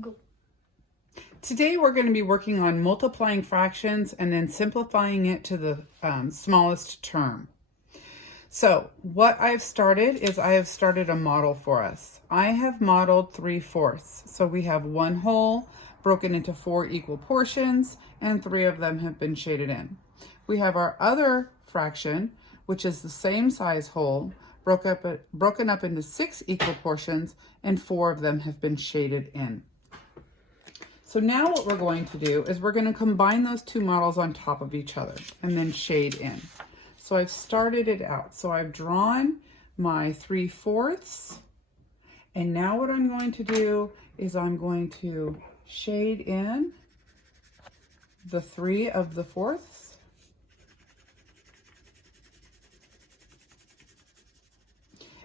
Go. Today we're going to be working on multiplying fractions and then simplifying it to the smallest term. So what I've started is I have started a model for us. I have modeled 3/4. So we have one whole broken into 4 equal portions and 3 of them have been shaded in. We have our other fraction, which is the same size whole, broken up into 6 equal portions and 4 of them have been shaded in. So now what we're going to do is we're going to combine those two models on top of each other and then shade in. So I've started it out. So I've drawn my 3/4, and now what I'm going to do is I'm going to shade in the 3 of the 4ths.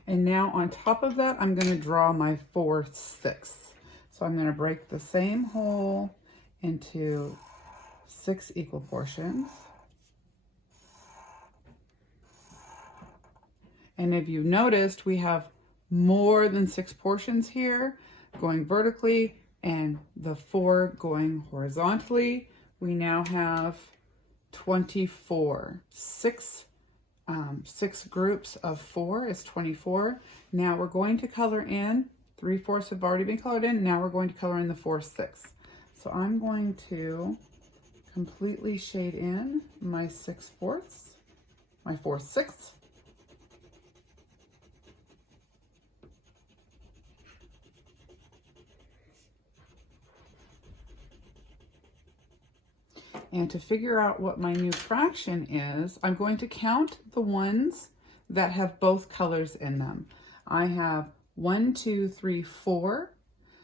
And now on top of that, I'm going to draw my 4/6. So I'm going to break the same whole into 6 equal portions. And if you've noticed, we have more than 6 portions here going vertically and the 4 going horizontally. We now have 24. Six groups of 4 is 24. Now we're going to color in. 3/4 have already been colored in. Now we're going to color in the 4/6. So I'm going to completely shade in my 6/4, my 4/6. And to figure out what my new fraction is, I'm going to count the ones that have both colors in them. I have 1, 2, 3, 4.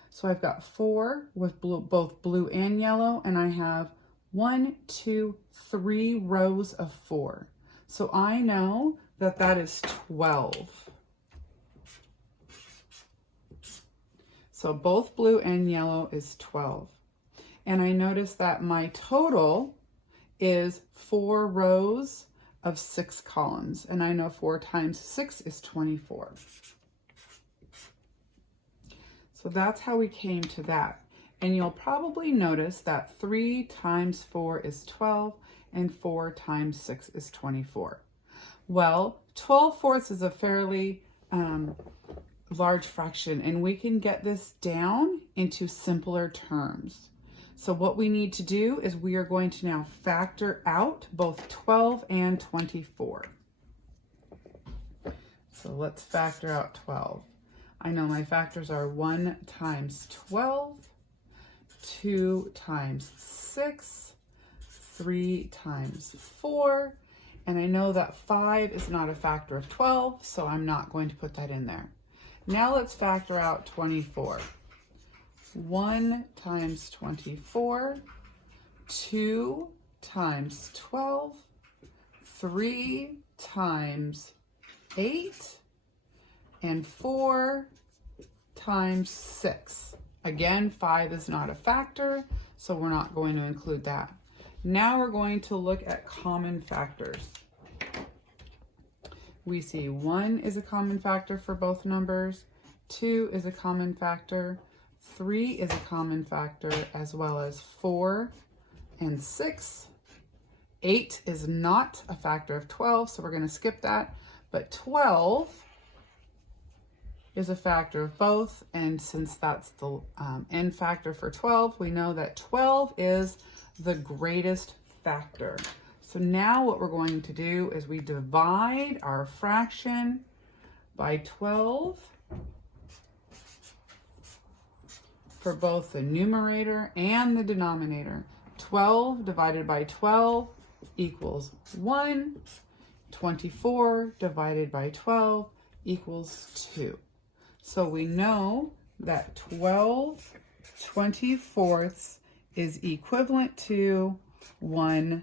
So I've got 4 with both blue and yellow, and I have 1, 2, 3 rows of 4. So I know that that is 12. So both blue and yellow is 12. And I notice that my total is 4 rows of 6 columns. And I know 4 times 6 is 24. So that's how we came to that. And you'll probably notice that 3 times 4 is 12 and 4 times 6 is 24. Well, 12/4 is a fairly large fraction, and we can get this down into simpler terms. So what we need to do is we are going to now factor out both 12 and 24. So let's factor out 12. I know my factors are 1 times 12, 2 times 6, 3 times 4, and I know that 5 is not a factor of 12, so I'm not going to put that in there. Now let's factor out 24. 1 times 24, 2 times 12, 3 times 8, and 4 times 6. Again, 5 is not a factor, so we're not going to include that. Now we're going to look at common factors. We see 1 is a common factor for both numbers, 2 is a common factor, 3 is a common factor, as well as 4 and 6. 8 is not a factor of 12, so we're going to skip that. But 12 is a factor of both, and since that's the n factor for 12, we know that 12 is the greatest factor. So now what we're going to do is we divide our fraction by 12 for both the numerator and the denominator. 12 divided by 12 equals 1. 24 divided by 12 equals 2. So we know that 12 24ths is equivalent to 1/2.